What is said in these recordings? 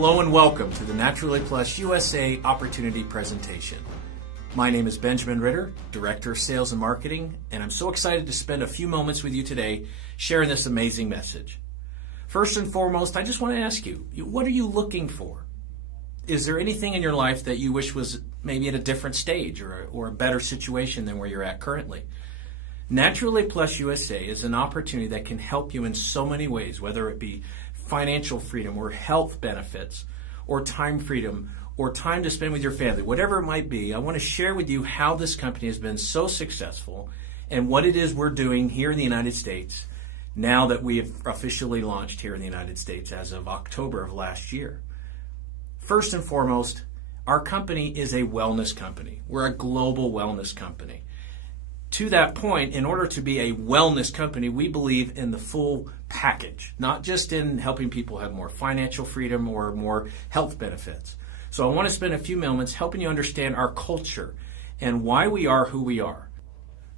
Hello and welcome to the Naturally Plus USA Opportunity Presentation. My name is Benjamin Ritter, Director of Sales and Marketing, and I'm so excited to spend a few moments with you today sharing this amazing message. First and foremost, I just want to ask you, what are you looking for? Is there anything in your life that you wish was maybe at a different stage or a better situation than where you're at currently? Naturally Plus USA is an opportunity that can help you in so many ways, whether it be financial freedom or health benefits or time freedom or time to spend with your family, whatever it might be. I want to share with you how this company has been so successful and what it is we're doing here in the United States now that we have officially launched here in the United States as of October of last year. First and foremost, our company is a wellness company. We're a global wellness company. To that point, in order to be a wellness company, we believe in the full package, not just in helping people have more financial freedom or more health benefits. So I want to spend a few moments helping you understand our culture and why we are who we are.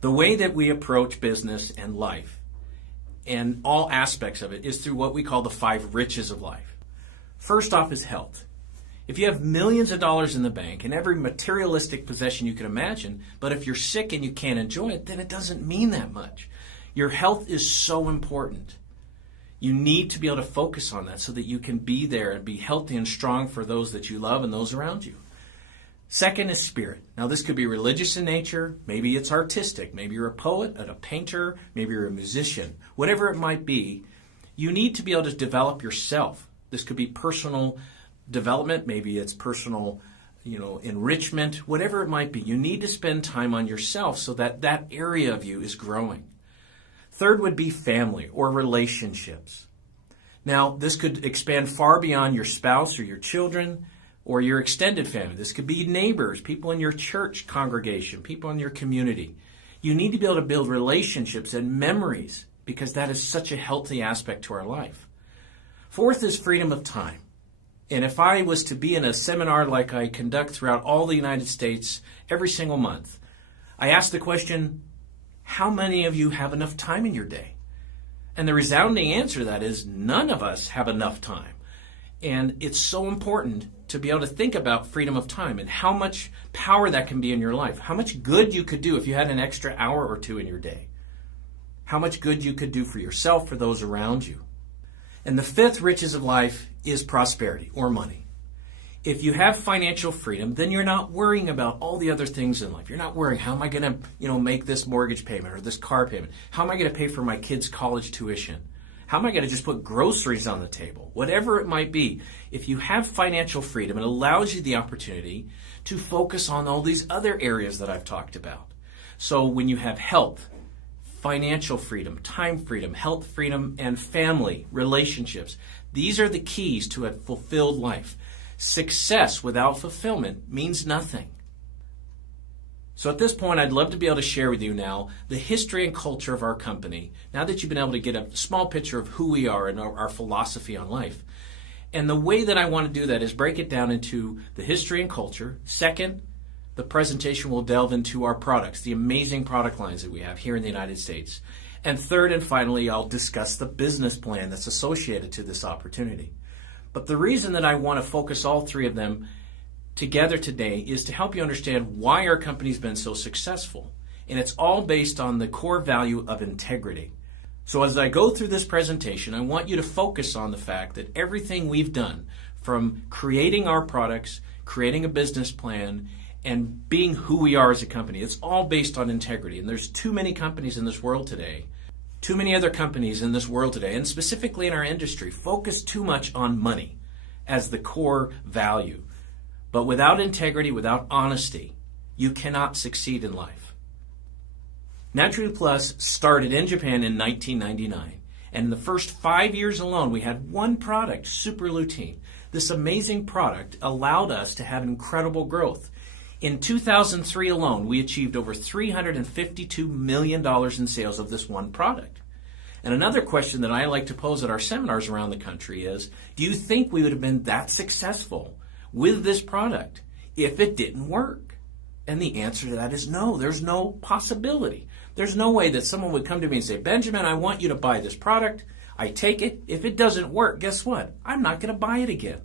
The way that we approach business and life and all aspects of it is through what we call the 5 riches of life. First off is health. If you have millions of dollars in the bank and every materialistic possession you can imagine, but if you're sick and you can't enjoy it, then it doesn't mean that much. Your health is so important. You need to be able to focus on that so that you can be there and be healthy and strong for those that you love and those around you. Second is spirit. Now this could be religious in nature, maybe it's artistic, maybe you're a poet, a painter, maybe you're a musician. Whatever it might be, you need to be able to develop yourself. This could be personal development, maybe it's personal, enrichment, whatever it might be. You need to spend time on yourself so that that area of you is growing. Third would be family or relationships. Now, this could expand far beyond your spouse or your children or your extended family. This could be neighbors, people in your church congregation, people in your community. You need to be able to build relationships and memories because that is such a healthy aspect to our life. Fourth is freedom of time. And if I was to be in a seminar like I conduct throughout all the United States every single month, I ask the question, how many of you have enough time in your day? And the resounding answer to that is none of us have enough time. And it's so important to be able to think about freedom of time and how much power that can be in your life, how much good you could do if you had an extra hour or two in your day, how much good you could do for yourself, for those around you. And the 5th riches of life is prosperity or money. If you have financial freedom, then you're not worrying about all the other things in life. You're not worrying, how am I going to, make this mortgage payment or this car payment? How am I going to pay for my kids' college tuition? How am I going to just put groceries on the table? Whatever it might be, if you have financial freedom, it allows you the opportunity to focus on all these other areas that I've talked about. So when you have health, financial freedom, time freedom, health freedom, and family relationships. These are the keys to a fulfilled life. Success without fulfillment means nothing. So at this point, I'd love to be able to share with you now the history and culture of our company, now that you've been able to get a small picture of who we are and our philosophy on life. And the way that I want to do that is break it down into the history and culture. Second, the presentation will delve into our products, the amazing product lines that we have here in the United States. And third and finally, I'll discuss the business plan that's associated to this opportunity. But the reason that I want to focus all 3 of them together today is to help you understand why our company's been so successful. And it's all based on the core value of integrity. So as I go through this presentation, I want you to focus on the fact that everything we've done, from creating our products, creating a business plan, and being who we are as a company, it's all based on integrity. And there's too many companies in this world today, too many other companies in this world today, and specifically in our industry, focus too much on money as the core value. But without integrity, without honesty, you cannot succeed in life. Naturally Plus started in Japan in 1999. And in the first 5 years alone, we had one product, Super Lutein. This amazing product allowed us to have incredible growth. In 2003 alone, we achieved over $352 million in sales of this one product. And another question that I like to pose at our seminars around the country is, do you think we would have been that successful with this product if it didn't work? And the answer to that is no. There's no possibility. There's no way that someone would come to me and say, Benjamin, I want you to buy this product. I take it. If it doesn't work, guess what? I'm not going to buy it again.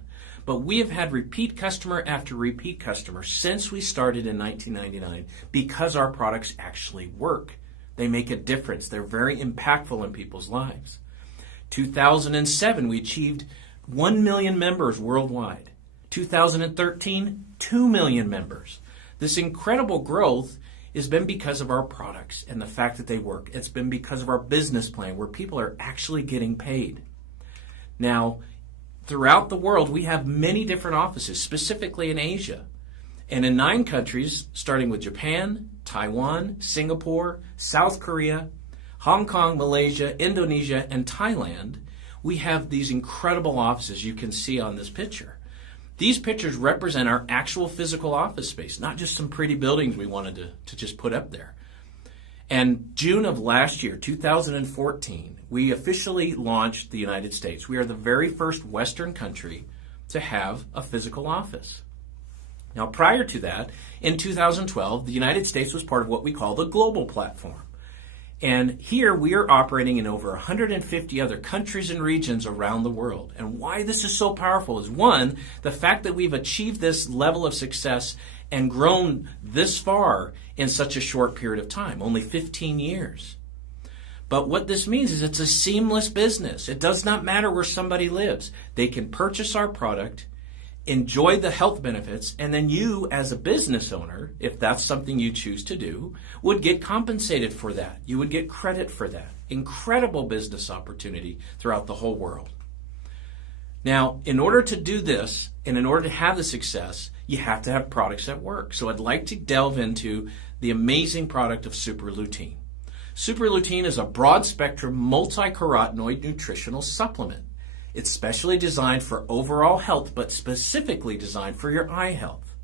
but we have had repeat customer after repeat customer since we started in 1999 because our products actually work. They make a difference. They're very impactful in people's lives. 2007, we achieved 1 million members worldwide. 2013, 2 million members. This incredible growth has been because of our products and the fact that they work. It's been because of our business plan where people are actually getting paid. Now, throughout the world, we have many different offices, specifically in Asia. And in 9 countries, starting with Japan, Taiwan, Singapore, South Korea, Hong Kong, Malaysia, Indonesia, and Thailand, we have these incredible offices you can see on this picture. These pictures represent our actual physical office space, not just some pretty buildings we wanted to just put up there. And June of last year, 2014, we officially launched the United States. We are the very first Western country to have a physical office. Now, prior to that, in 2012, the United States was part of what we call the global platform. And here we are operating in over 150 other countries and regions around the world. And why this is so powerful is, one, the fact that we've achieved this level of success and grown this far in such a short period of time, only 15 years. But what this means is it's a seamless business. It does not matter where somebody lives. They can purchase our product, enjoy the health benefits, and then you as a business owner, if that's something you choose to do, would get compensated for that. You would get credit for that. Incredible business opportunity throughout the whole world. Now, in order to do this, and in order to have the success, you have to have products that work. So I'd like to delve into the amazing product of Super Lutein. Super Lutein is a broad-spectrum multi-carotenoid nutritional supplement. It's specially designed for overall health, but specifically designed for your eye health.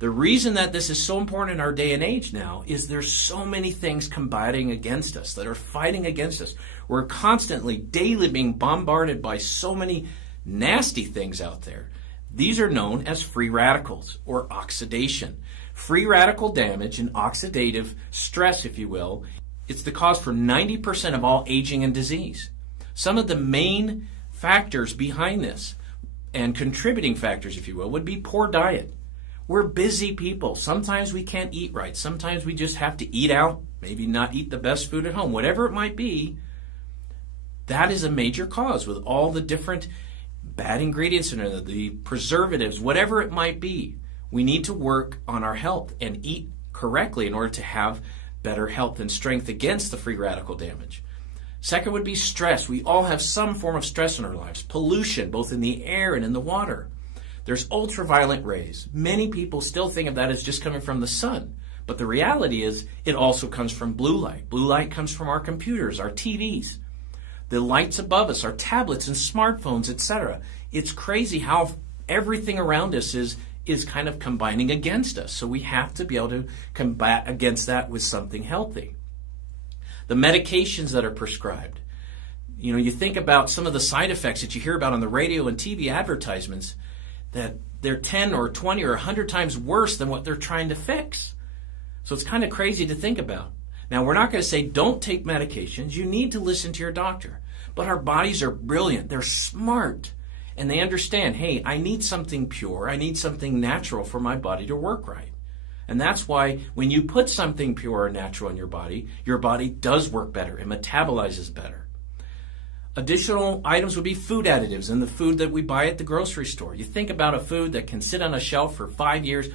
The reason that this is so important in our day and age now is there's so many things combating against us, that are fighting against us. We're constantly, daily being bombarded by so many nasty things out there. These are known as free radicals or oxidation. Free radical damage and oxidative stress, if you will, it's the cause for 90% of all aging and disease. Some of the main factors behind this, and contributing factors, if you will, would be poor diet. We're busy people. Sometimes we can't eat right. Sometimes we just have to eat out, maybe not eat the best food at home. Whatever it might be, that is a major cause with all the different bad ingredients in it, the preservatives, whatever it might be. We need to work on our health and eat correctly in order to have better health and strength against the free radical damage. Second would be stress. We all have some form of stress in our lives. Pollution, both in the air and in the water. There's ultraviolet rays. Many people still think of that as just coming from the sun. But the reality is it also comes from blue light. Blue light comes from our computers, our TVs, the lights above us, our tablets and smartphones, etc. It's crazy how everything around us is kind of combining against us. So we have to be able to combat against that with something healthy. The medications that are prescribed. You know, you think about some of the side effects that you hear about on the radio and TV advertisements, that they're 10 or 20 or 100 times worse than what they're trying to fix. So it's kind of crazy to think about. Now, we're not going to say don't take medications. You need to listen to your doctor. But our bodies are brilliant. They're smart. And they understand, hey, I need something pure. I need something natural for my body to work right. And that's why when you put something pure or natural in your body does work better. It metabolizes better. Additional items would be food additives in the food that we buy at the grocery store. You think about a food that can sit on a shelf for 5 years.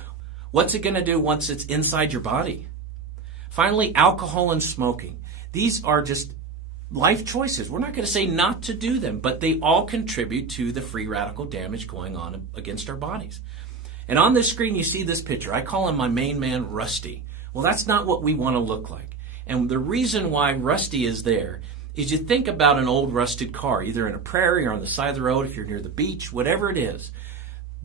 What's it going to do once it's inside your body? Finally, alcohol and smoking. These are just life choices. We're not going to say not to do them, but they all contribute to the free radical damage going on against our bodies. And on this screen, you see this picture. I call him my main man, Rusty. Well, that's not what we want to look like. And the reason why Rusty is there is you think about an old rusted car, either in a prairie or on the side of the road, if you're near the beach, whatever it is.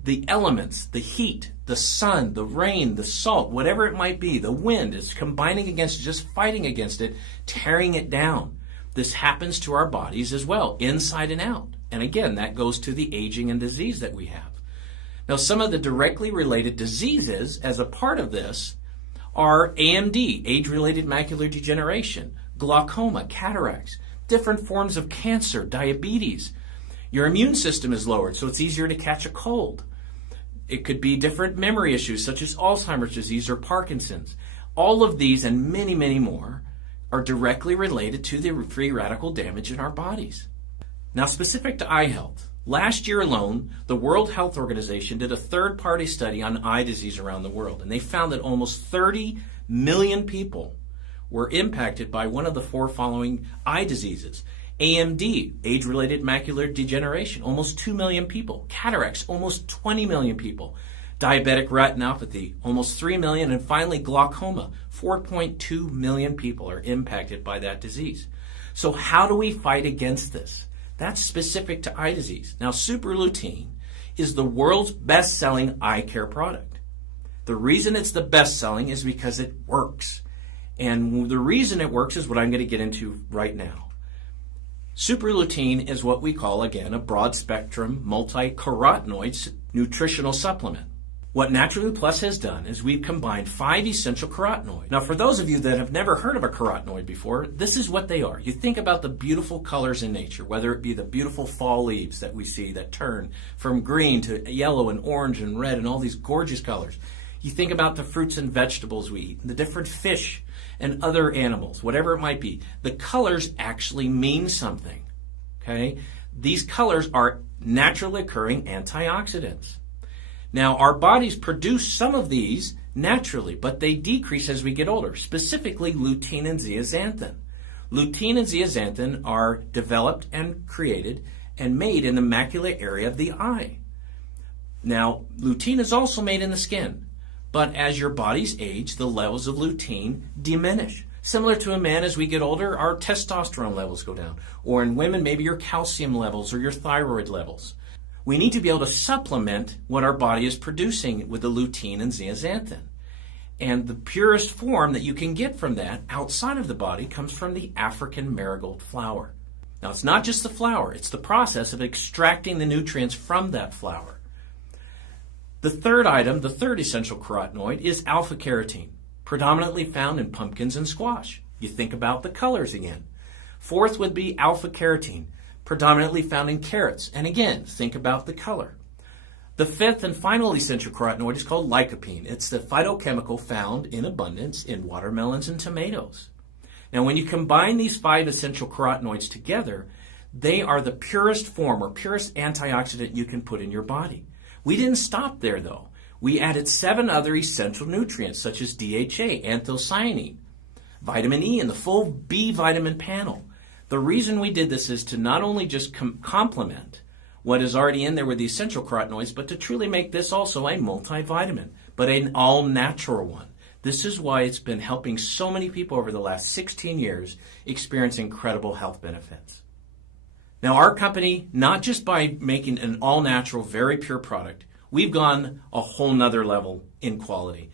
The elements, the heat, the sun, the rain, the salt, whatever it might be, the wind is combining against it, just fighting against it, tearing it down. This happens to our bodies as well, inside and out. And again, that goes to the aging and disease that we have. Now, some of the directly related diseases as a part of this are AMD, age-related macular degeneration, glaucoma, cataracts, different forms of cancer, diabetes. Your immune system is lowered, so it's easier to catch a cold. It could be different memory issues such as Alzheimer's disease or Parkinson's. All of these and many, many more are directly related to the free radical damage in our bodies. Now, specific to eye health, last year alone, the World Health Organization did a third-party study on eye disease around the world, and they found that almost 30 million people were impacted by one of the four following eye diseases. AMD, age-related macular degeneration, almost 2 million people. Cataracts, almost 20 million people. Diabetic retinopathy, almost 3 million. And finally, glaucoma, 4.2 million people are impacted by that disease. So how do we fight against this? That's specific to eye disease. Now, Super Lutein is the world's best-selling eye care product. The reason it's the best-selling is because it works. And the reason it works is what I'm going to get into right now. Super Lutein is what we call, again, a broad-spectrum multi-carotenoid nutritional supplement. What Naturally Plus has done is we've combined 5 essential carotenoids. Now, for those of you that have never heard of a carotenoid before, this is what they are. You think about the beautiful colors in nature, whether it be the beautiful fall leaves that we see that turn from green to yellow and orange and red and all these gorgeous colors. You think about the fruits and vegetables we eat, the different fish and other animals, whatever it might be. The colors actually mean something, okay? These colors are naturally occurring antioxidants. Now, our bodies produce some of these naturally, but they decrease as we get older, specifically lutein and zeaxanthin. Lutein and zeaxanthin are developed and created and made in the macular area of the eye. Now, lutein is also made in the skin, but as your bodies age, the levels of lutein diminish. Similar to a man, as we get older, our testosterone levels go down. Or in women, maybe your calcium levels or your thyroid levels. We need to be able to supplement what our body is producing with the lutein and zeaxanthin. And the purest form that you can get from that outside of the body comes from the African marigold flower. Now, it's not just the flower, it's the process of extracting the nutrients from that flower. The third item, the third essential carotenoid, is alpha-carotene, predominantly found in pumpkins and squash. You think about the colors again. Fourth would be alpha-carotene, predominantly found in carrots. And again, think about the color. The fifth and final essential carotenoid is called lycopene. It's the phytochemical found in abundance in watermelons and tomatoes. Now, when you combine these 5 essential carotenoids together, they are the purest form or purest antioxidant you can put in your body. We didn't stop there, though. We added 7 other essential nutrients, such as DHA, anthocyanin, vitamin E, and the full B vitamin panel. The reason we did this is to not only just complement what is already in there with the essential carotenoids, but to truly make this also a multivitamin, but an all-natural one. This is why it's been helping so many people over the last 16 years experience incredible health benefits. Now, our company, not just by making an all-natural, very pure product, we've gone a whole nother level in quality.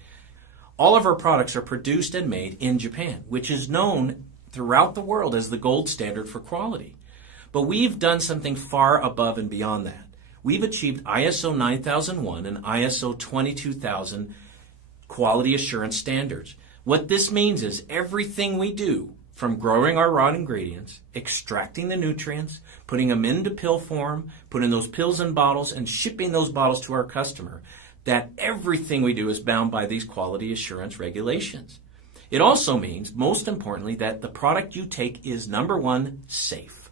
All of our products are produced and made in Japan, which is known throughout the world as the gold standard for quality. But we've done something far above and beyond that. We've achieved ISO 9001 and ISO 22000 quality assurance standards. What this means is everything we do, from growing our raw ingredients, extracting the nutrients, putting them into pill form, putting those pills in bottles, and shipping those bottles to our customer, that everything we do is bound by these quality assurance regulations. It also means, most importantly, that the product you take is, number 1, safe.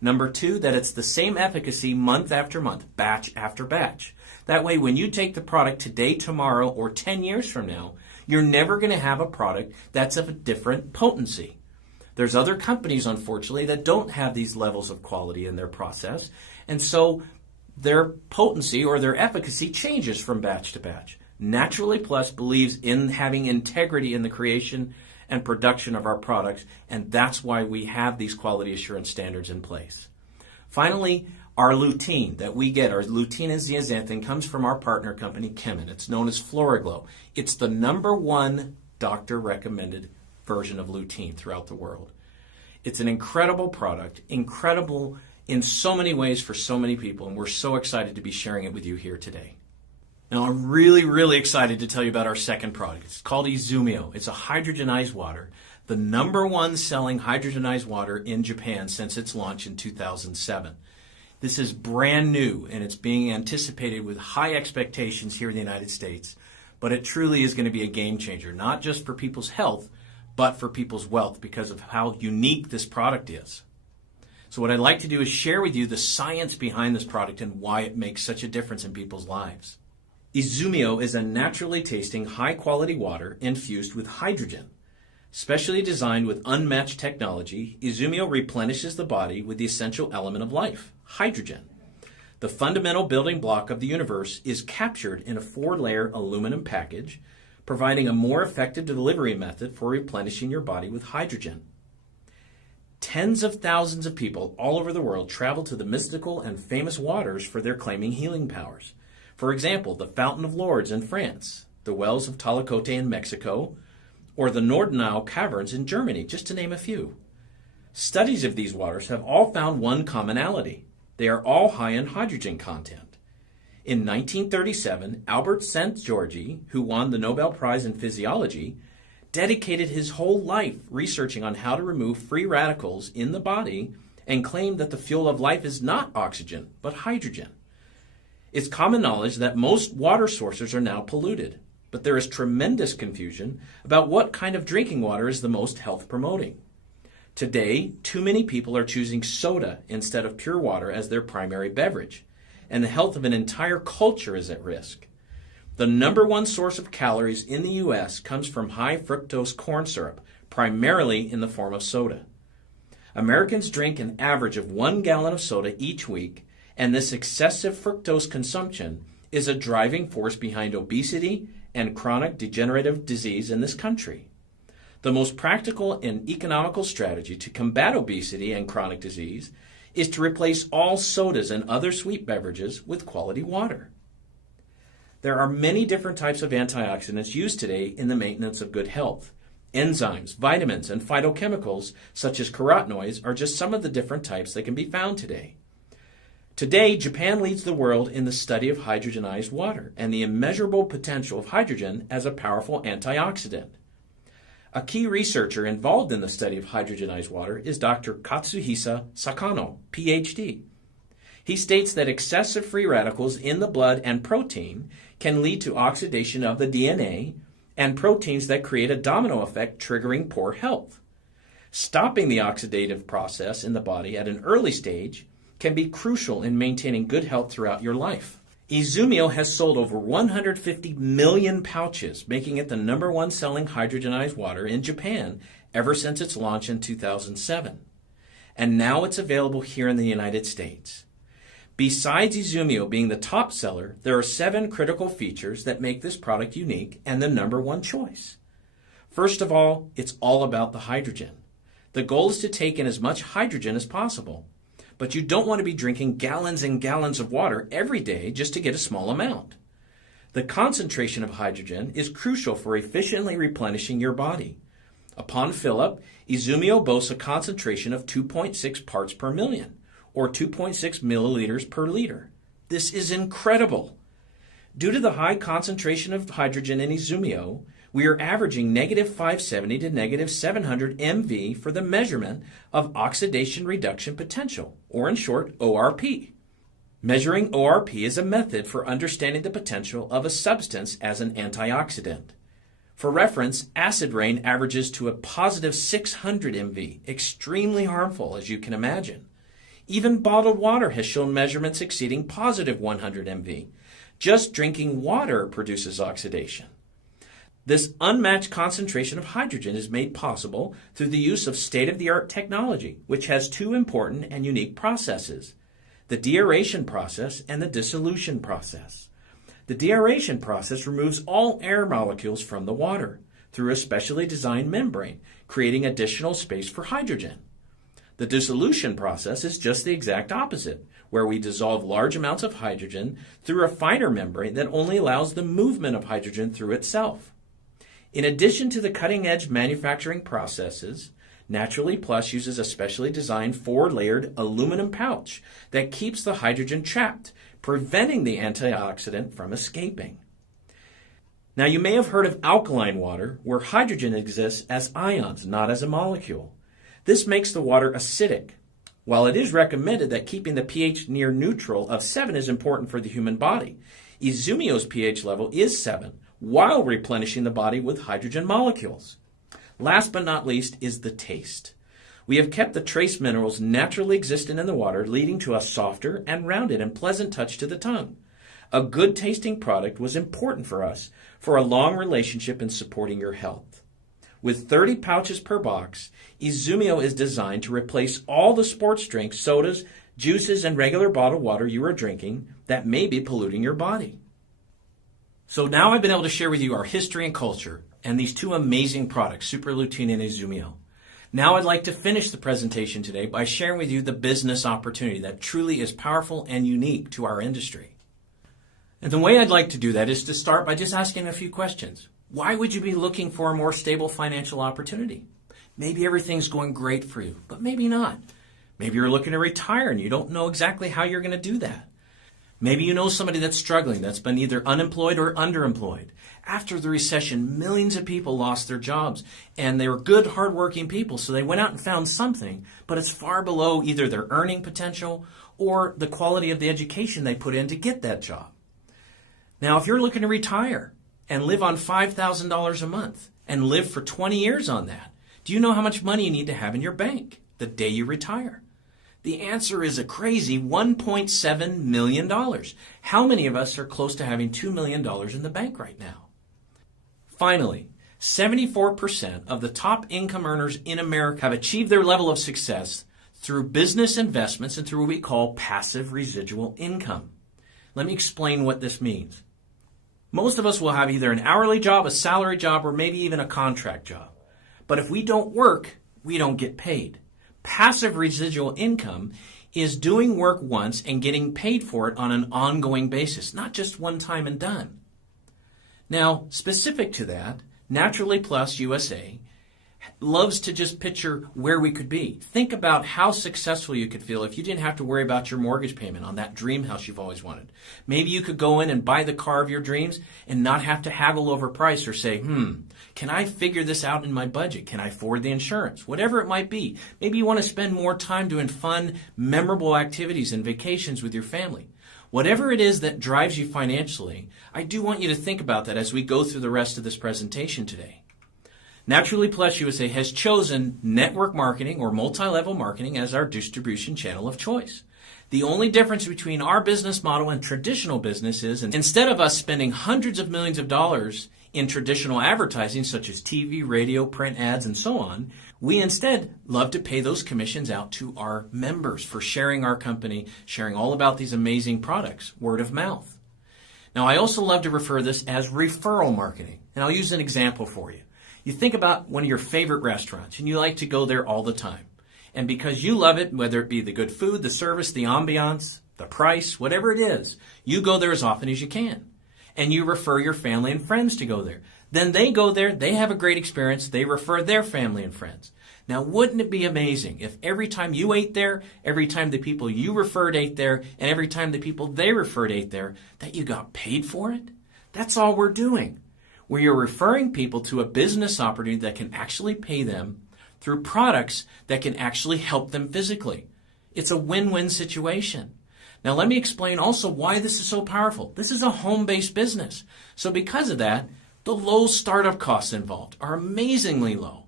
Number 2, that it's the same efficacy month after month, batch after batch. That way, when you take the product today, tomorrow, or 10 years from now, you're never going to have a product that's of a different potency. There's other companies, unfortunately, that don't have these levels of quality in their process, and so their potency or their efficacy changes from batch to batch. Naturally Plus believes in having integrity in the creation and production of our products, and that's why we have these quality assurance standards in place. Finally, our lutein that we get, our lutein and zeaxanthin, comes from our partner company, Chemin. It's known as FloraGlow. It's the number 1 doctor-recommended version of lutein throughout the world. It's an incredible product, incredible in so many ways for so many people, and we're so excited to be sharing it with you here today. Now, I'm really excited to tell you about our second product. It's called Izumio. It's a hydrogenized water, the number 1 selling hydrogenized water in Japan since its launch in 2007. This is brand new, and it's being anticipated with high expectations here in the United States. But it truly is going to be a game changer, not just for people's health, but for people's wealth because of how unique this product is. So what I'd like to do is share with you the science behind this product and why it makes such a difference in people's lives. Izumio is a naturally tasting, high-quality water infused with hydrogen. Specially designed with unmatched technology, Izumio replenishes the body with the essential element of life, hydrogen. The fundamental building block of the universe is captured in a 4-layer aluminum package, providing a more effective delivery method for replenishing your body with hydrogen. Tens of thousands of people all over the world travel to the mystical and famous waters for their claiming healing powers. For example, the Fountain of Lourdes in France, the wells of Tlacote in Mexico, or the Nordenau caverns in Germany, just to name a few. Studies of these waters have all found one commonality. They are all high in hydrogen content. In 1937, Albert Szent-Györgyi, who won the Nobel Prize in Physiology, dedicated his whole life researching on how to remove free radicals in the body and claimed that the fuel of life is not oxygen, but hydrogen. It's common knowledge that most water sources are now polluted, but there is tremendous confusion about what kind of drinking water is the most health-promoting. Today, too many people are choosing soda instead of pure water as their primary beverage, and the health of an entire culture is at risk. The number one source of calories in the U.S. comes from high fructose corn syrup, primarily in the form of soda. Americans drink an average of 1 gallon of soda each week, and this excessive fructose consumption is a driving force behind obesity and chronic degenerative disease in this country. The most practical and economical strategy to combat obesity and chronic disease is to replace all sodas and other sweet beverages with quality water. There are many different types of antioxidants used today in the maintenance of good health. Enzymes, vitamins, and phytochemicals such as carotenoids are just some of the different types that can be found today. Today, Japan leads the world in the study of hydrogenized water and the immeasurable potential of hydrogen as a powerful antioxidant. A key researcher involved in the study of hydrogenized water is Dr. Katsuhisa Sakano, PhD. He states that excessive free radicals in the blood and protein can lead to oxidation of the DNA and proteins that create a domino effect triggering poor health. Stopping the oxidative process in the body at an early stage can be crucial in maintaining good health throughout your life. Izumio has sold over 150 million pouches, making it the number one selling hydrogenized water in Japan ever since its launch in 2007. And now it's available here in the United States. Besides Izumio being the top seller, there are 7 critical features that make this product unique and the number one choice. First of all, it's all about the hydrogen. The goal is to take in as much hydrogen as possible. But you don't want to be drinking gallons and gallons of water every day just to get a small amount. The concentration of hydrogen is crucial for efficiently replenishing your body. Upon fill-up, Izumio boasts a concentration of 2.6 parts per million, or 2.6 milliliters per liter. This is incredible. Due to the high concentration of hydrogen in Izumio, we are averaging negative 570 to negative 700 MV for the measurement of oxidation reduction potential, or in short, ORP. Measuring ORP is a method for understanding the potential of a substance as an antioxidant. For reference, acid rain averages to a positive 600 MV, extremely harmful as you can imagine. Even bottled water has shown measurements exceeding positive 100 MV. Just drinking water produces oxidation. This unmatched concentration of hydrogen is made possible through the use of state-of-the-art technology, which has 2 important and unique processes, the deaeration process and the dissolution process. The deaeration process removes all air molecules from the water through a specially designed membrane, creating additional space for hydrogen. The dissolution process is just the exact opposite, where we dissolve large amounts of hydrogen through a finer membrane that only allows the movement of hydrogen through itself. In addition to the cutting-edge manufacturing processes, Naturally Plus uses a specially designed 4-layered aluminum pouch that keeps the hydrogen trapped, preventing the antioxidant from escaping. Now, you may have heard of alkaline water, where hydrogen exists as ions, not as a molecule. This makes the water acidic. While it is recommended that keeping the pH near neutral of 7 is important for the human body, Izumio's pH level is 7, while replenishing the body with hydrogen molecules. Last but not least is the taste. We have kept the trace minerals naturally existent in the water, leading to a softer and rounded and pleasant touch to the tongue. A good tasting product was important for us for a long relationship in supporting your health. With 30 pouches per box, Izumio is designed to replace all the sports drinks, sodas, juices, and regular bottled water you are drinking that may be polluting your body. So now I've been able to share with you our history and culture and these two amazing products, Super Lutena and Izumio. Now I'd like to finish the presentation today by sharing with you the business opportunity that truly is powerful and unique to our industry. And the way I'd like to do that is to start by just asking a few questions. Why would you be looking for a more stable financial opportunity? Maybe everything's going great for you, but maybe not. Maybe you're looking to retire and you don't know exactly how you're going to do that. Maybe you know somebody that's struggling, that's been either unemployed or underemployed. After the recession, millions of people lost their jobs, and they were good, hardworking people, so they went out and found something, but it's far below either their earning potential or the quality of the education they put in to get that job. Now, if you're looking to retire and live on $5,000 a month and live for 20 years on that, do you know how much money you need to have in your bank the day you retire? The answer is a crazy $1.7 million. How many of us are close to having $2 million in the bank right now? Finally, 74% of the top income earners in America have achieved their level of success through business investments and through what we call passive residual income. Let me explain what this means. Most of us will have either an hourly job, a salary job, or maybe even a contract job. But if we don't work, we don't get paid. Passive residual income is doing work once and getting paid for it on an ongoing basis, not just one time and done. Now, specific to that, Naturally Plus USA loves to just picture where we could be. Think about how successful you could feel if you didn't have to worry about your mortgage payment on that dream house you've always wanted. Maybe you could go in and buy the car of your dreams and not have to haggle over price or say, can I figure this out in my budget? Can I afford the insurance? Whatever it might be. Maybe you want to spend more time doing fun, memorable activities and vacations with your family. Whatever it is that drives you financially, I do want you to think about that as we go through the rest of this presentation today. Naturally Plus USA has chosen network marketing or multi-level marketing as our distribution channel of choice. The only difference between our business model and traditional business is instead of us spending hundreds of millions of dollars in traditional advertising such as TV, radio, print ads, and so on, we instead love to pay those commissions out to our members for sharing our company, sharing all about these amazing products, word of mouth. Now, I also love to refer this as referral marketing, and I'll use an example for you. You think about one of your favorite restaurants, and you like to go there all the time. And because you love it, whether it be the good food, the service, the ambiance, the price, whatever it is, you go there as often as you can. And you refer your family and friends to go there. Then they go there, they have a great experience, they refer their family and friends. Now, wouldn't it be amazing if every time you ate there, every time the people you referred ate there, and every time the people they referred ate there, that you got paid for it? That's all we're doing. Where you're referring people to a business opportunity that can actually pay them through products that can actually help them physically. It's a win-win situation. Now let me explain also why this is so powerful. This is a home-based business. So because of that, the low startup costs involved are amazingly low.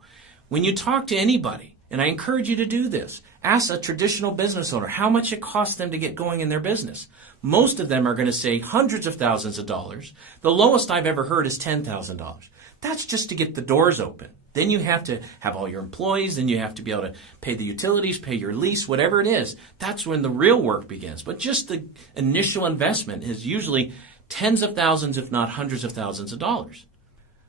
When you talk to anybody, and I encourage you to do this, ask a traditional business owner how much it costs them to get going in their business. Most of them are going to say hundreds of thousands of dollars. The lowest I've ever heard is $10,000. That's just to get the doors open. Then you have to have all your employees, then you have to be able to pay the utilities, pay your lease, whatever it is. That's when the real work begins. But just the initial investment is usually tens of thousands, if not hundreds of thousands of dollars.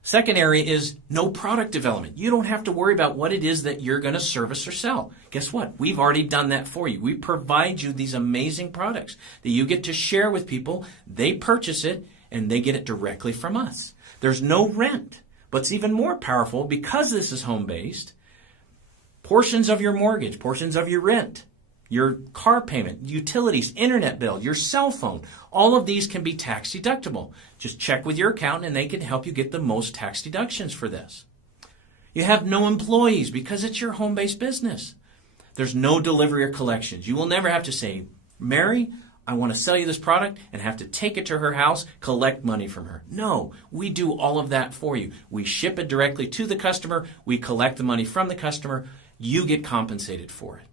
Second area is no product development. You don't have to worry about what it is that you're going to service or sell. Guess what? We've already done that for you. We provide you these amazing products that you get to share with people. They purchase it, and they get it directly from us. There's no rent. But it's even more powerful because this is home-based. Portions of your mortgage, portions of your rent, your car payment, utilities, internet bill, your cell phone, all of these can be tax deductible. Just check with your accountant and they can help you get the most tax deductions for this. You have no employees because it's your home-based business. There's no delivery or collections. You will never have to say, Mary, I want to sell you this product, and have to take it to her house, collect money from her. No, we do all of that for you. We ship it directly to the customer. We collect the money from the customer. You get compensated for it.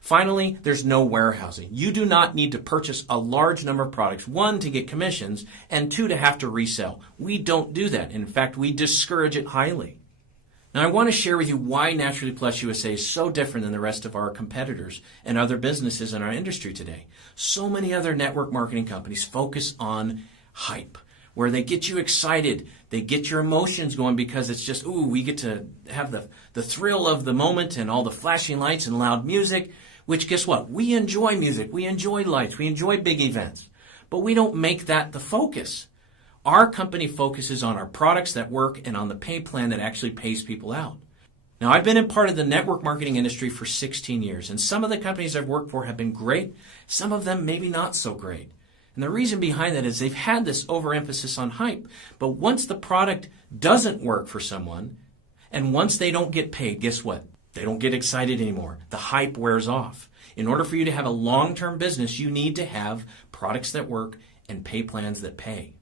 Finally, there's no warehousing. You do not need to purchase a large number of products, one, to get commissions, and two, to have to resell. We don't do that. In fact, we discourage it highly. Now, I want to share with you why Naturally Plus USA is so different than the rest of our competitors and other businesses in our industry today. So many other network marketing companies focus on hype, where they get you excited, they get your emotions going because it's just, ooh, we get to have the thrill of the moment and all the flashing lights and loud music, which guess what? We enjoy music, we enjoy lights, we enjoy big events, but we don't make that the focus. Our company focuses on our products that work and on the pay plan that actually pays people out. Now, I've been a part of the network marketing industry for 16 years, and some of the companies I've worked for have been great, some of them maybe not so great. And the reason behind that is they've had this overemphasis on hype, but once the product doesn't work for someone, and once they don't get paid, guess what? They don't get excited anymore. The hype wears off. In order for you to have a long-term business, you need to have products that work and pay plans that pay.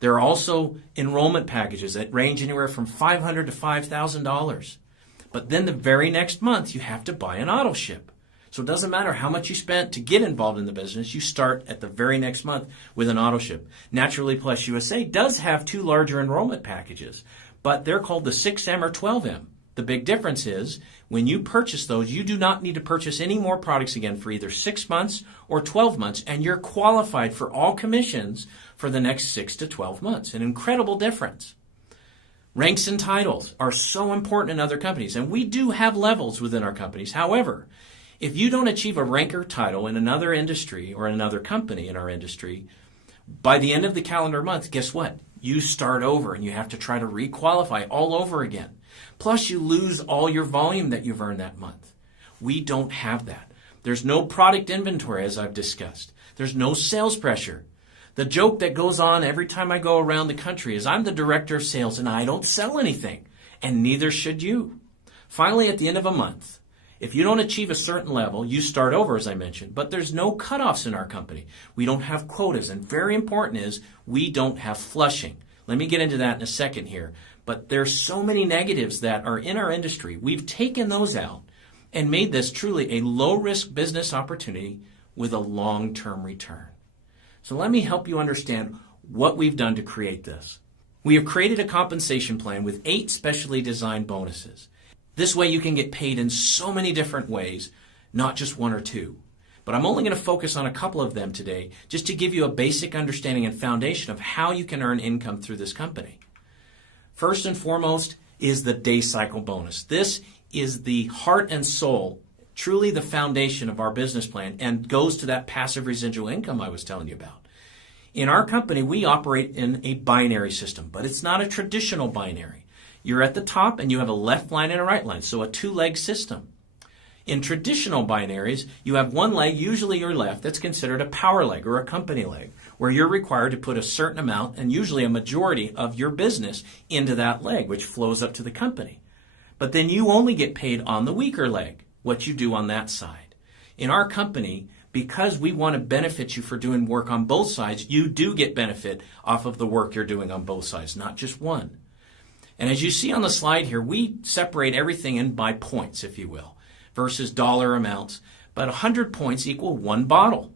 There are also enrollment packages that range anywhere from $500 to $5,000. But then the very next month, you have to buy an auto ship. So it doesn't matter how much you spent to get involved in the business, you start at the very next month with an auto ship. Naturally Plus USA does have two larger enrollment packages, but they're called the 6M or 12M. The big difference is when you purchase those, you do not need to purchase any more products again for either 6 months or 12 months, and you're qualified for all commissions for the next 6 to 12 months. An incredible difference. Ranks and titles are so important in other companies, and we do have levels within our companies. However, if you don't achieve a rank or title in another industry or another company in our industry, by the end of the calendar month, guess what? You start over and you have to try to requalify all over again. Plus, you lose all your volume that you've earned that month. We don't have that. There's no product inventory, as I've discussed. There's no sales pressure. The joke that goes on every time I go around the country is I'm the director of sales and I don't sell anything, and neither should you. Finally, at the end of a month, if you don't achieve a certain level, you start over, as I mentioned, but there's no cutoffs in our company. We don't have quotas, and very important is we don't have flushing. Let me get into that in a second here. But there's so many negatives that are in our industry. We've taken those out and made this truly a low-risk business opportunity with a long-term return. So let me help you understand what we've done to create this. We have created a compensation plan with 8 specially designed bonuses. This way you can get paid in so many different ways, not just 1 or 2. But I'm only going to focus on a couple of them today just to give you a basic understanding and foundation of how you can earn income through this company. First and foremost is the day cycle bonus. This is the heart and soul, truly the foundation of our business plan, and goes to that passive residual income I was telling you about. In our company, we operate in a binary system, but it's not a traditional binary. You're at the top and you have a left line and a right line, so a 2-leg system. In traditional binaries, you have one leg, usually your left, that's considered a power leg or a company leg, where you're required to put a certain amount and usually a majority of your business into that leg, which flows up to the company. But then you only get paid on the weaker leg, what you do on that side. In our company, because we want to benefit you for doing work on both sides, you do get benefit off of the work you're doing on both sides, not just one. And as you see on the slide here, we separate everything in by points, if you will, versus dollar amounts. But 100 points equal 1 bottle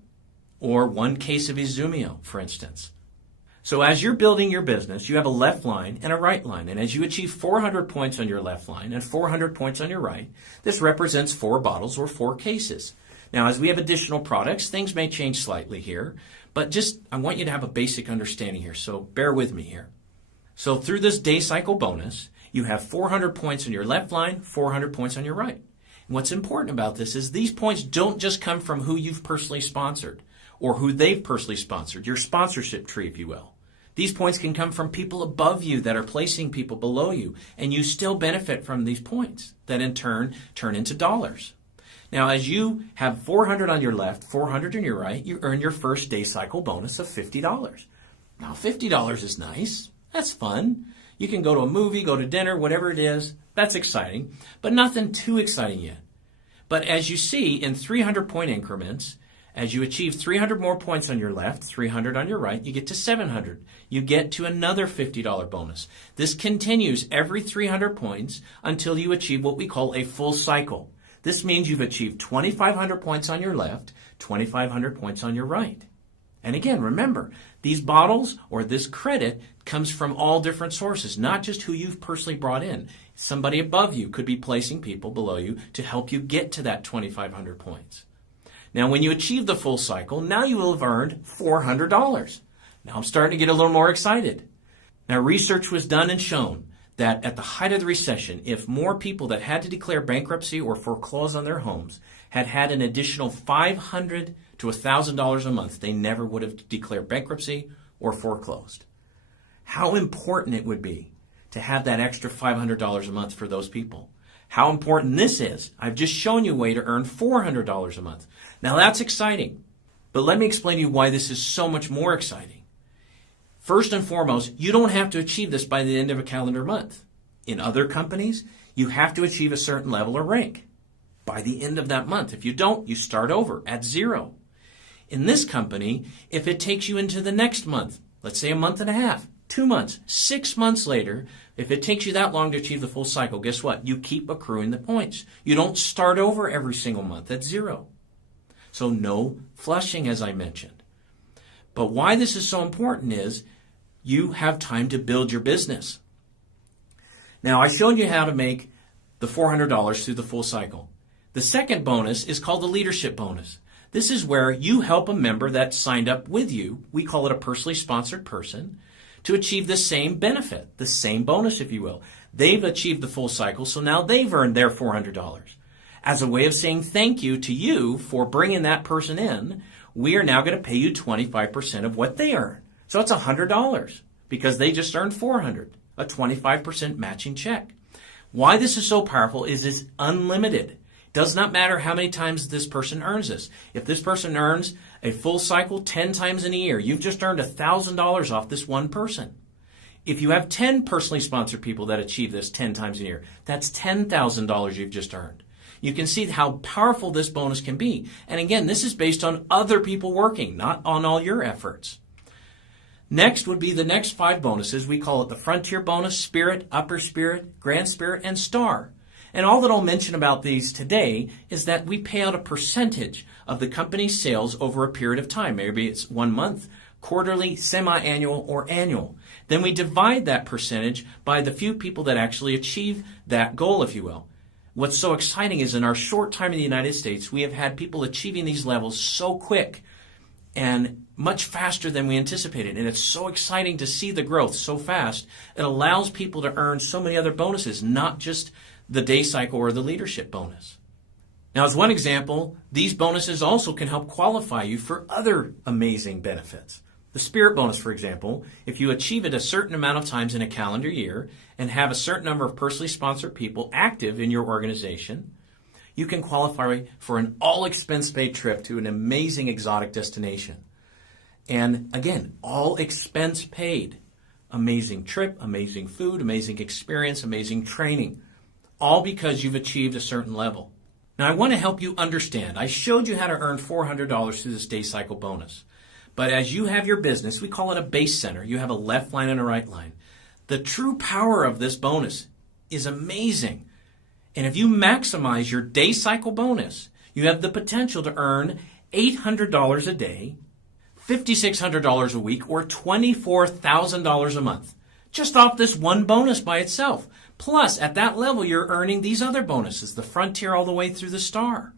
or 1 case of Izumio, for instance. So as you're building your business, you have a left line and a right line. And as you achieve 400 points on your left line and 400 points on your right, this represents 4 bottles or 4 cases. Now, as we have additional products, things may change slightly here, but just I want you to have a basic understanding here, so bear with me here. So through this day cycle bonus, you have 400 points on your left line, 400 points on your right. And what's important about this is these points don't just come from who you've personally sponsored or who they've personally sponsored, your sponsorship tree, if you will. These points can come from people above you that are placing people below you, and you still benefit from these points that in turn turn into dollars. Now, as you have 400 on your left, 400 on your right, you earn your first day cycle bonus of $50. Now, $50 is nice. That's fun. You can go to a movie, go to dinner, whatever it is. That's exciting, but nothing too exciting yet. But as you see, in 300-point increments, as you achieve 300 more points on your left, 300 on your right, you get to 700. You get to another $50 bonus. This continues every 300 points until you achieve what we call a full cycle. This means you've achieved 2,500 points on your left, 2,500 points on your right. And again, remember, these bottles or this credit comes from all different sources, not just who you've personally brought in. Somebody above you could be placing people below you to help you get to that 2,500 points. Now, when you achieve the full cycle, now you will have earned $400. Now I'm starting to get a little more excited. Now, research was done and shown that at the height of the recession, if more people that had to declare bankruptcy or foreclose on their homes had an additional $500 to $1,000 a month, they never would have declared bankruptcy or foreclosed. How important it would be to have that extra $500 a month for those people. How important this is. I've just shown you a way to earn $400 a month. Now that's exciting, but let me explain to you why this is so much more exciting. First and foremost, you don't have to achieve this by the end of a calendar month. In other companies, you have to achieve a certain level or rank by the end of that month. If you don't, you start over at 0. In this company, if it takes you into the next month, let's say a month and a half, 2 months, 6 months later, if it takes you that long to achieve the full cycle, guess what? You keep accruing the points. You don't start over every single month at 0. So no flushing, as I mentioned. But why this is so important is you have time to build your business. Now, I showed you how to make the $400 through the full cycle. The second bonus is called the leadership bonus. This is where you help a member that signed up with you, we call it a personally sponsored person, to achieve the same benefit, the same bonus, if you will. They've achieved the full cycle, so now they've earned their $400. As a way of saying thank you to you for bringing that person in, we are now going to pay you 25% of what they earn. So it's $100 because they just earned $400, a 25% matching check. Why this is so powerful is it's unlimited. Does not matter how many times this person earns this. If this person earns a full cycle 10 times in a year, you've just earned $1,000 off this one person. If you have 10 personally sponsored people that achieve this 10 times a year, that's $10,000 you've just earned. You can see how powerful this bonus can be. And again, this is based on other people working, not on all your efforts. Next would be the next 5 bonuses. We call it the Frontier Bonus, Spirit, Upper Spirit, Grand Spirit, and Star. And all that I'll mention about these today is that we pay out a percentage of the company's sales over a period of time. Maybe it's 1 month, quarterly, semi-annual, or annual. Then we divide that percentage by the few people that actually achieve that goal, if you will. What's so exciting is in our short time in the United States, we have had people achieving these levels so quick and much faster than we anticipated. And it's so exciting to see the growth so fast. It allows people to earn so many other bonuses, not just the day cycle or the leadership bonus. Now, as one example, these bonuses also can help qualify you for other amazing benefits. The Spirit bonus, for example, if you achieve it a certain amount of times in a calendar year and have a certain number of personally sponsored people active in your organization, you can qualify for an all-expense-paid trip to an amazing exotic destination. And again, all expense paid. Amazing trip, amazing food, amazing experience, amazing training. All because you've achieved a certain level. Now, I want to help you understand. I showed you how to earn $400 through this day cycle bonus. But as you have your business, we call it a base center. You have a left line and a right line. The true power of this bonus is amazing. And if you maximize your day cycle bonus, you have the potential to earn $800 a day, $5,600 a week, or $24,000 a month, just off this one bonus by itself. Plus, at that level, you're earning these other bonuses, the Frontier all the way through the Star.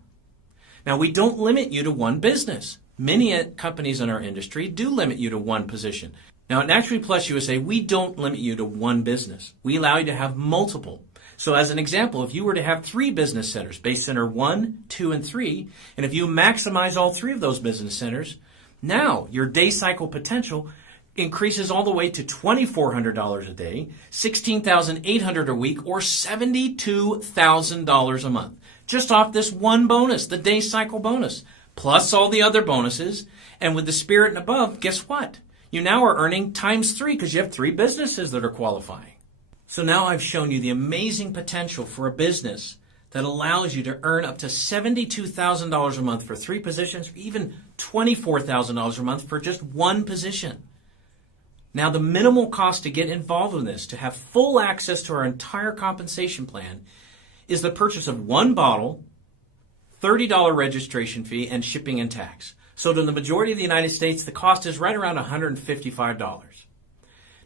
Now, we don't limit you to one business. Many companies in our industry do limit you to one position. Now, at Naturally Plus USA, we don't limit you to one business. We allow you to have multiple. So as an example, if you were to have 3 business centers, Base Center 1, 2, and 3, and if you maximize all 3 of those business centers, now your day cycle potential increases all the way to $2,400 a day, $16,800 a week, or $72,000 a month. Just off this one bonus, the day cycle bonus, plus all the other bonuses. And with the Spirit and above, guess what? You now are earning times 3 because you have 3 businesses that are qualifying. So now I've shown you the amazing potential for a business that allows you to earn up to $72,000 a month for 3 positions, or even $24,000 a month for just 1 position. Now, the minimal cost to get involved in this, to have full access to our entire compensation plan, is the purchase of 1 bottle, $30 registration fee, and shipping and tax. So to the majority of the United States, the cost is right around $155.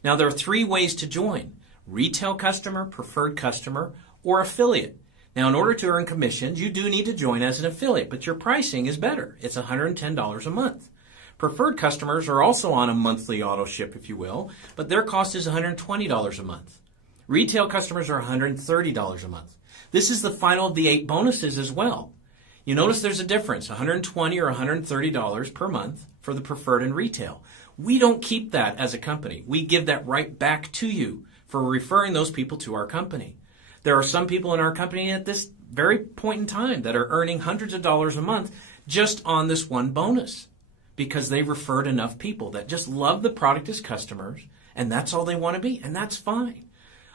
Now, there are 3 ways to join: retail customer, preferred customer, or affiliate. Now, in order to earn commissions, you do need to join as an affiliate, but your pricing is better. It's $110 a month. Preferred customers are also on a monthly auto ship, if you will, but their cost is $120 a month. Retail customers are $130 a month. This is the final of the 8 bonuses as well. You notice there's a difference, $120 or $130 per month for the preferred and retail. We don't keep that as a company. We give that right back to you for referring those people to our company. There are some people in our company at this very point in time that are earning hundreds of dollars a month just on this 1 bonus, because they referred enough people that just love the product as customers, and that's all they want to be, and that's fine.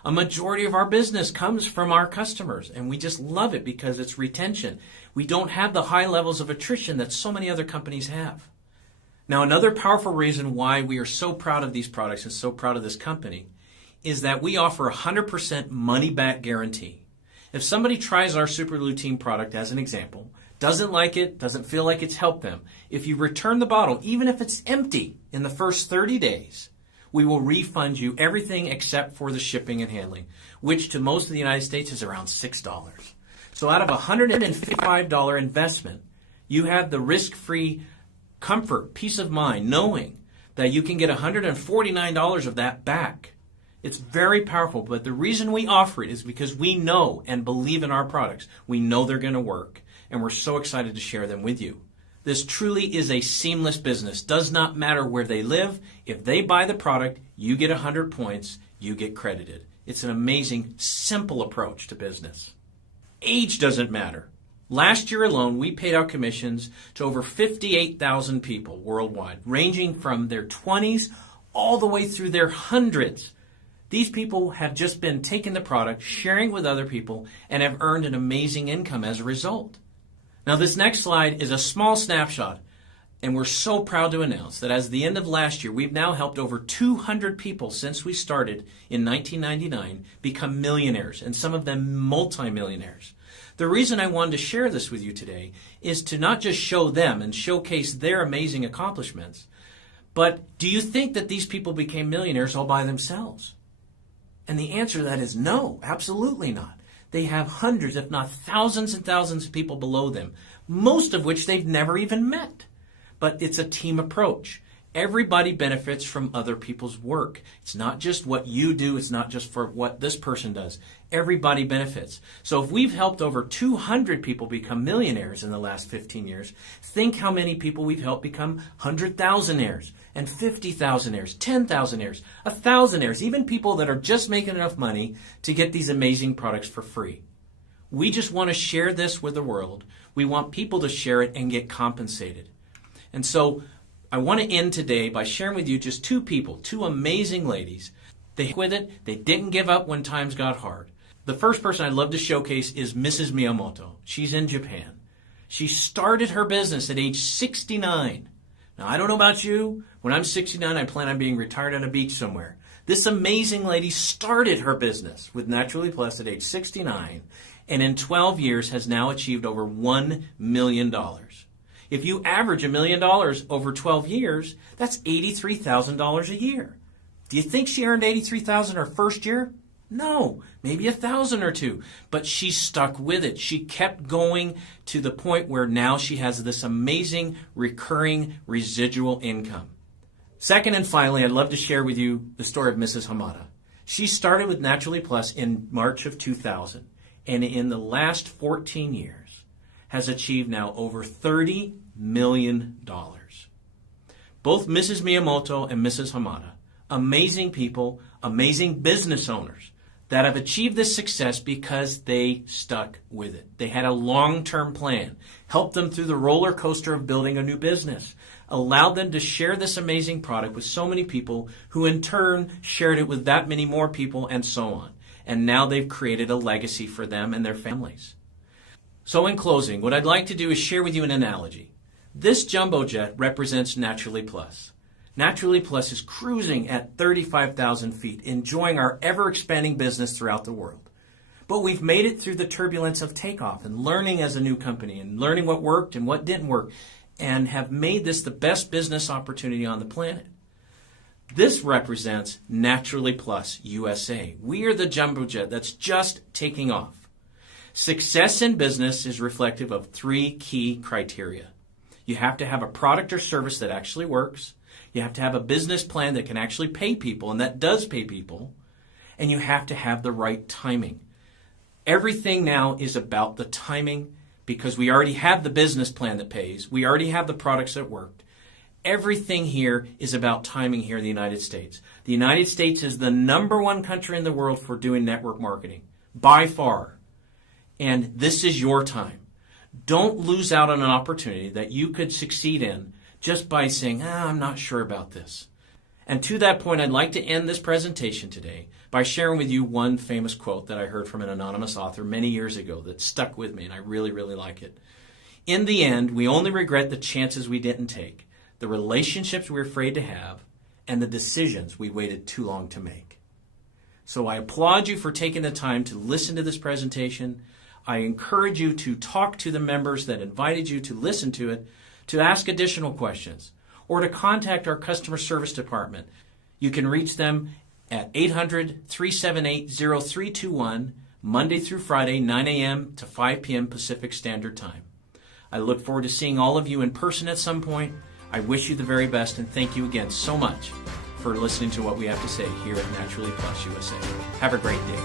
A majority of our business comes from our customers, and we just love it because it's retention. We don't have the high levels of attrition that so many other companies have. Now, another powerful reason why we are so proud of these products and so proud of this company is that we offer a 100% money-back guarantee. If somebody tries our Super Lutein product, as an example, doesn't like it, doesn't feel like it's helped them, if you return the bottle, even if it's empty in the first 30 days, we will refund you everything except for the shipping and handling, which to most of the United States is around $6. So out of a $155 investment, you have the risk-free comfort, peace of mind, knowing that you can get $149 of that back. It's very powerful, but the reason we offer it is because we know and believe in our products. We know they're going to work, and we're so excited to share them with you. This truly is a seamless business. Does not matter where they live. If they buy the product, you get 100 points, you get credited. It's an amazing, simple approach to business. Age doesn't matter. Last year alone, we paid out commissions to over 58,000 people worldwide, ranging from their 20s all the way through their hundreds. These people have just been taking the product, sharing with other people, and have earned an amazing income as a result. Now, this next slide is a small snapshot, and we're so proud to announce that as of the end of last year, we've now helped over 200 people since we started in 1999 become millionaires, and some of them multimillionaires. The reason I wanted to share this with you today is to not just show them and showcase their amazing accomplishments, but do you think that these people became millionaires all by themselves? And the answer to that is no, absolutely not. They have hundreds, if not thousands and thousands of people below them, most of which they've never even met. But it's a team approach. Everybody benefits from other people's work. It's not just what you do. It's not just for what this person does. Everybody benefits. So if we've helped over 200 people become millionaires in the last 15 years, think how many people we've helped become 100,000aires and 50,000aires, 10,000aires, 1,000aires, even people that are just making enough money to get these amazing products for free. We just want to share this with the world. We want people to share it and get compensated. And so I want to end today by sharing with you just 2 people, 2 amazing ladies. They with it. They didn't give up when times got hard. The first person I'd love to showcase is Mrs. Miyamoto. She's in Japan. She started her business at age 69. Now, I don't know about you. When I'm 69, I plan on being retired on a beach somewhere. This amazing lady started her business with Naturally Plus at age 69, and in 12 years has now achieved over $1 million. If you average $1 million over 12 years, that's $83,000 a year. Do you think she earned $83,000 her first year? No, maybe 1,000 or 2. But she stuck with it. She kept going to the point where now she has this amazing recurring residual income. Second and finally, I'd love to share with you the story of Mrs. Hamada. She started with Naturally Plus in March of 2000, and in the last 14 years has achieved now over $30 million. Both Mrs. Miyamoto and Mrs. Hamada, amazing people, amazing business owners that have achieved this success because they stuck with it. They had a long-term plan, helped them through the roller coaster of building a new business, allowed them to share this amazing product with so many people who in turn shared it with that many more people and so on. And now they've created a legacy for them and their families. So in closing, what I'd like to do is share with you an analogy. This jumbo jet represents Naturally Plus. Naturally Plus is cruising at 35,000 feet, enjoying our ever-expanding business throughout the world. But we've made it through the turbulence of takeoff and learning as a new company and learning what worked and what didn't work, and have made this the best business opportunity on the planet. This represents Naturally Plus USA. We are the jumbo jet that's just taking off. Success in business is reflective of 3 key criteria. You have to have a product or service that actually works. You have to have a business plan that can actually pay people, and that does pay people. And you have to have the right timing. Everything now is about the timing because we already have the business plan that pays. We already have the products that worked. Everything here is about timing here in the United States. The United States is the #1 country in the world for doing network marketing, by far. And this is your time. Don't lose out on an opportunity that you could succeed in just by saying, I'm not sure about this. And to that point, I'd like to end this presentation today by sharing with you one famous quote that I heard from an anonymous author many years ago that stuck with me, and I really, really like it. In the end, we only regret the chances we didn't take, the relationships we're afraid to have, and the decisions we waited too long to make. So I applaud you for taking the time to listen to this presentation. I encourage you to talk to the members that invited you to listen to it, to ask additional questions, or to contact our customer service department. You can reach them at 800-378-0321, Monday through Friday, 9 a.m. to 5 p.m. Pacific Standard Time. I look forward to seeing all of you in person at some point. I wish you the very best, and thank you again so much for listening to what we have to say here at Naturally Plus USA. Have a great day.